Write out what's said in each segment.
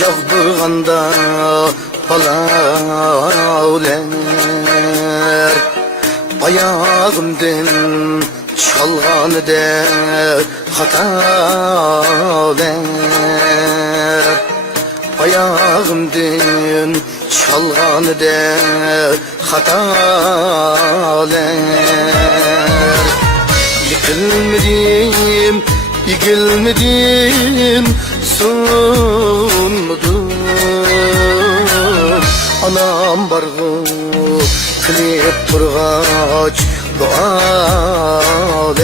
yağdırganda palavler ayağımdan çalganıda hatalar ayağımdan çalganıda hatalar yıkılmadım yıkılmadım sunmadım anam bargı kılıp turgaç dualar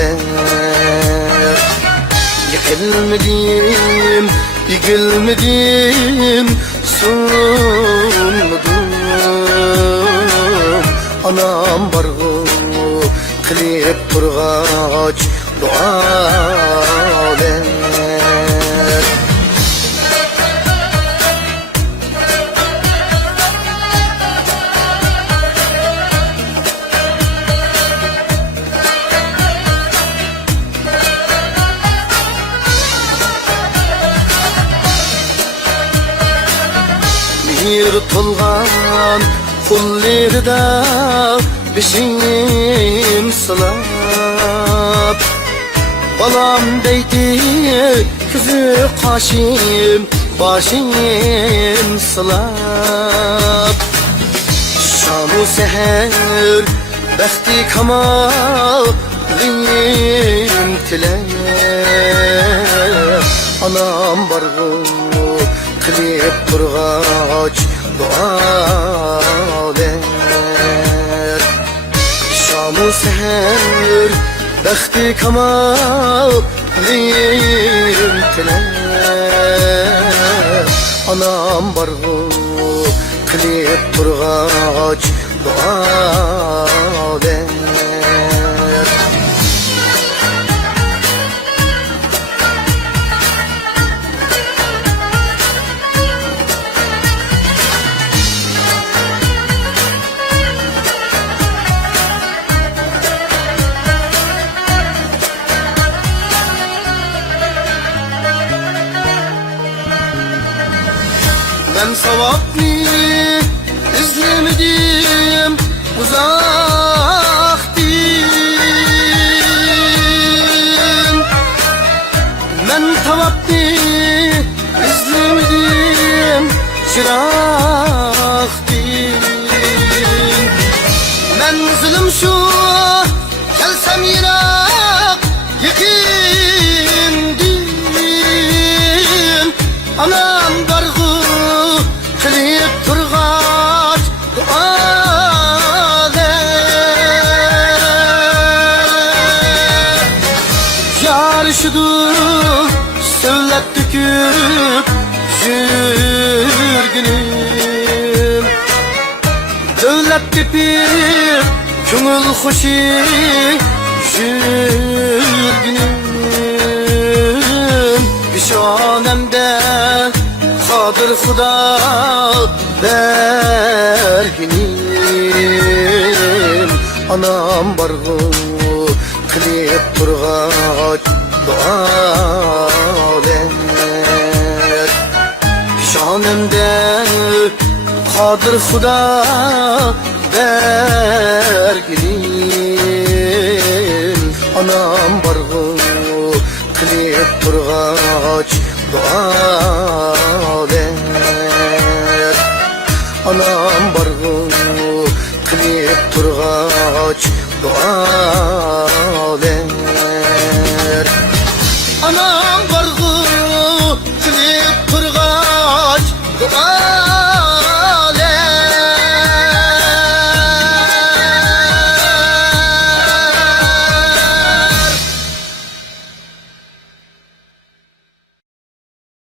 yıkılmadım yıkılmadım sunmadım anam bargı kılıp turgaç dualar yırtılgan kullarda beşiğim sılap balam deydi küzü kaşım başım sılap şamu seher bəxti kamalim tiler anam bargı kılıp turgaç dualar şamu seher bəxti kamalim tiler anam bargı kılıp turgaç dualar ben sevapni izlemedim uzaktım ben sevapni izlemedim çıraktım ben zulüm şu gelsem yirak yakındım anam dargı kılıp turgaç dualar yarışıdı söylep döküp jürgünüm dövlep tepip köngül hoşi jürgünüm işanemde kadir Xuda berginim anam bargı kılıp turgaç dualar şanemde kadir Xuda berginim anam bargı kılıp turgaç dualar anam bargı kılıp turgaç dualar